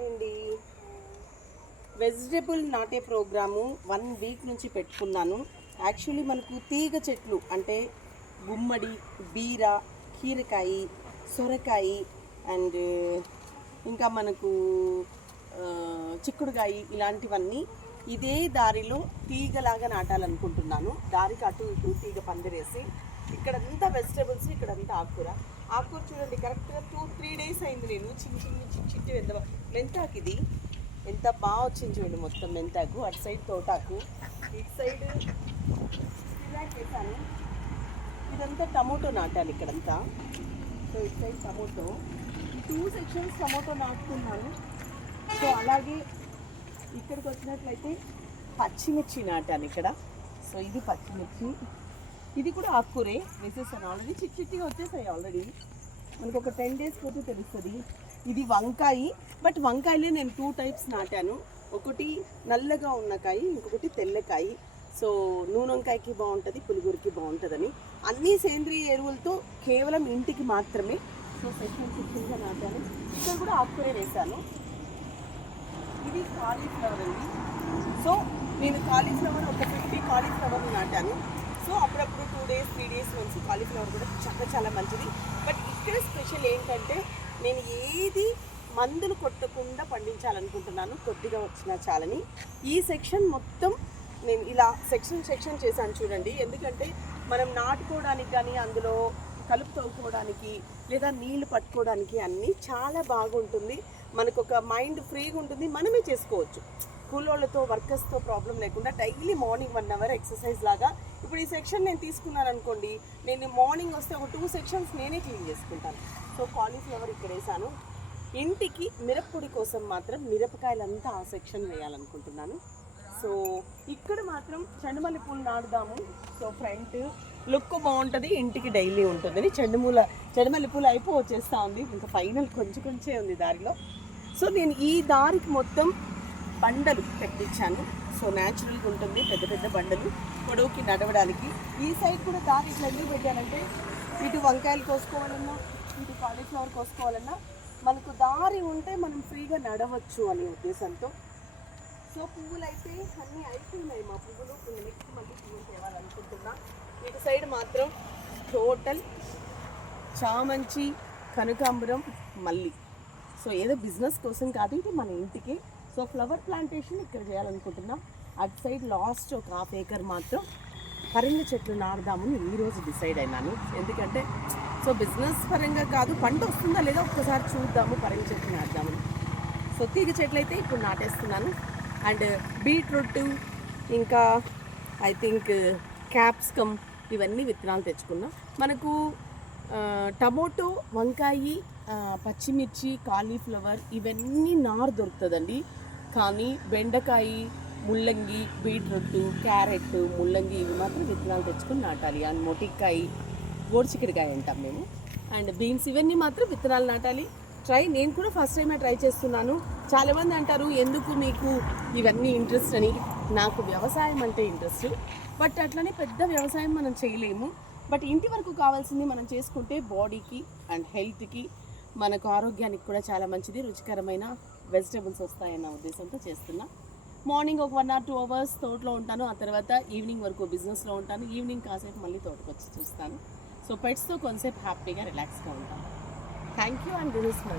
Hi అండి. Vegetable నాటే programme 1 week నుంచి పెట్టుకున్నాను. యాక్చువల్లీ మనకు తీగ చెట్లు అంటే గుమ్మడి, బీర, కీరకాయ, సొరకాయ అండ్ ఇంకా మనకు చిక్కుడుకాయ ఇలాంటివన్నీ ఇదే దారిలో తీగలాగా నాటాలనుకుంటున్నాను. దారికి అటు ఇటు తీగ పందిరేసి ఇక్కడంతా వెజిటబుల్స్, ఇక్కడంతా ఆకుకూర చూడండి. కరెక్ట్గా 2-3 డేస్ అయింది. నేను చిట్టి మెంతాకు ఇది ఎంత బాగా వచ్చింది చూడండి. మొత్తం మెంతాకు, అటు సైడ్ తోటాకు, ఇటు సైడ్ ఇలాంటి వేసాను. ఇదంతా టమోటో నాటాను ఇక్కడంతా. సో ఇటు సైడ్ టమోటో, 2 సెక్షన్స్ టమోటో నాటుకున్నాను. సో అలాగే ఇక్కడికి వచ్చినట్లయితే పచ్చిమిర్చి నాటాను ఇక్కడ. సో ఇది పచ్చిమిర్చి, ఇది కూడా ఆకుకూరే వేసేసాను ఆల్రెడీ. చిట్టిగా వచ్చేసాయి ఆల్రెడీ. మనకు ఒక 10 డేస్ పోతే తెలుస్తుంది. ఇది వంకాయ, బట్ వంకాయలే నేను 2 టైప్స్ నాటాను. ఒకటి నల్లగా ఉన్న కాయ, ఇంకొకటి తెల్లకాయ. సో నూనె వంకాయకి బాగుంటుంది, పులిగూరికి బాగుంటుందని అన్నీ సేంద్రియ ఎరువులతో కేవలం ఇంటికి మాత్రమే. సో సెక్షన్గా నాటాను. ఇక్కడ కూడా ఆకుకూరే వేశాను. ఇది కాలీఫ్లవర్ అండి. సో నేను కాలీఫ్లవర్ ఒక 50 కాలీఫ్లవర్ నాటాను. సో అప్పుడప్పుడు 2 డేస్ 3 డేస్ నుంచి కాలీఫ్లవర్ కూడా చాలా మంచిది. బట్ ఇక్కడ స్పెషల్ ఏంటంటే నేను ఏది మందులు కొట్టకుండా పండించాలనుకుంటున్నాను. కొద్దిగా వచ్చినా చాలని ఈ సెక్షన్ మొత్తం నేను ఇలా సెక్షన్ చేశాను చూడండి. ఎందుకంటే మనం నాటుకోవడానికి కానీ అందులో కలుపు తవ్వుకోవడానికి లేదా నీళ్లు పట్టుకోవడానికి అన్నీ చాలా బాగుంటుంది. మనకు ఒక మైండ్ ఫ్రీగా ఉంటుంది, మనమే చేసుకోవచ్చు. కూలోళ్ళతో వర్కర్స్తో ప్రాబ్లం లేకుండా డైలీ మార్నింగ్ 1 అవర్ ఎక్సర్సైజ్ లాగా. ఇప్పుడు ఈ సెక్షన్ నేను తీసుకున్నాను అనుకోండి, నేను మార్నింగ్ వస్తే ఒక 2 సెక్షన్స్ నేనే క్లీన్ చేసుకుంటాను. సో కాలీఫ్లవర్ ఇక్కడ వేసాను. ఇంటికి మిరప్పొడి కోసం మాత్రం మిరపకాయలంతా ఆ సెక్షన్ వేయాలనుకుంటున్నాను. సో ఇక్కడ మాత్రం చెండుమల్లి పూలు నాటుదాము. సో ఫ్రంట్ లుక్ బాగుంటుంది, ఇంటికి డైలీ ఉంటుందని చెండుమల్లి పూలు వచ్చేస్తూ ఉంది. ఇంకా ఫైనల్ కొంచెం ఉంది దారిలో. సో నేను ఈ దారికి మొత్తం బండలు పెట్టించాను. సో న్యాచురల్గా ఉంటుంది, పెద్ద బండలు పొడవుకి నడవడానికి. ఈ సైడ్ కూడా దారి ఇట్లా ఎందుకు పెట్టానంటే ఇటు వంకాయలు కోసుకోవాలన్నా, ఇటు కాలీఫ్లవర్ కోసుకోవాలన్నా మనకు దారి ఉంటే మనం ఫ్రీగా నడవచ్చు అనే ఉద్దేశంతో. సో పువ్వులు అయితే అన్నీ అయిపోయినాయి మా పువ్వులు. నెక్స్ట్ మళ్ళీ పువ్వులు తేవాలనుకుంటున్నా. ఇటు సైడ్ మాత్రం టోటల్ చామంచి, కనకాంబరం, మల్లి. సో ఏదో బిజినెస్ కోసం కాదు, ఇది మన ఇంటికి. సో ఫ్లవర్ ప్లాంటేషన్ ఇక్కడ చేయాలనుకుంటున్నాం. అటు సైడ్ లాస్ట్ ఒక 1/2 ఏకర్ మాత్రం పరింగ చెట్లు నాటుదామని ఈరోజు డిసైడ్ అయినాను. ఎందుకంటే సో బిజినెస్ పరంగా కాదు, పంట వస్తుందా లేదా ఒక్కసారి చూద్దాము, పరింగ చెట్లు నాటుదామని. సో తీగ చెట్లు అయితే ఇప్పుడు నాటేస్తున్నాను. అండ్ బీట్రూట్, ఇంకా ఐ థింక్ క్యాప్సికమ్, ఇవన్నీ విత్తనాలు తెచ్చుకున్నాం. మనకు టమోటో, వంకాయ, పచ్చిమిర్చి, కాలీఫ్లవర్ ఇవన్నీ నారు దొరుకుతుందండి. కానీ బెండకాయ, ముల్లంగి, బీట్రూట్, క్యారెట్, ముల్లంగి ఇవి మాత్రం విత్తనాలు తెచ్చుకుని నాటాలి. అండ్ మొటిక్కాయ, గోరుచిక్కుడుకాయ అంటాం మేము, అండ్ బీన్స్ ఇవన్నీ మాత్రం విత్తనాలు నాటాలి. నేను కూడా ఫస్ట్ టైమే ట్రై చేస్తున్నాను. చాలామంది అంటారు ఎందుకు మీకు ఇవన్నీ ఇంట్రెస్ట్ అని. నాకు వ్యవసాయం అంటే ఇంట్రెస్ట్, బట్ అట్లనే పెద్ద వ్యవసాయం మనం చేయలేము. బట్ ఇంటి వరకు కావాల్సింది మనం చేసుకుంటే బాడీకి అండ్ హెల్త్కి, మనకు ఆరోగ్యానికి కూడా చాలా మంచిది. రుచికరమైన వెజిటబుల్స్ వస్తాయన్న ఉద్దేశంతో చేస్తున్నా. మార్నింగ్ ఒక 1 or 2 అవర్స్ తోటలో ఉంటాను. ఆ తర్వాత ఈవినింగ్ వరకు బిజినెస్లో ఉంటాను. ఈవినింగ్ కాసేపు మళ్ళీ తోటకు వచ్చి చూస్తాను. సో పెట్స్తో కొంతసేపు హ్యాపీగా రిలాక్స్గా ఉంటాను. Thank you and this is my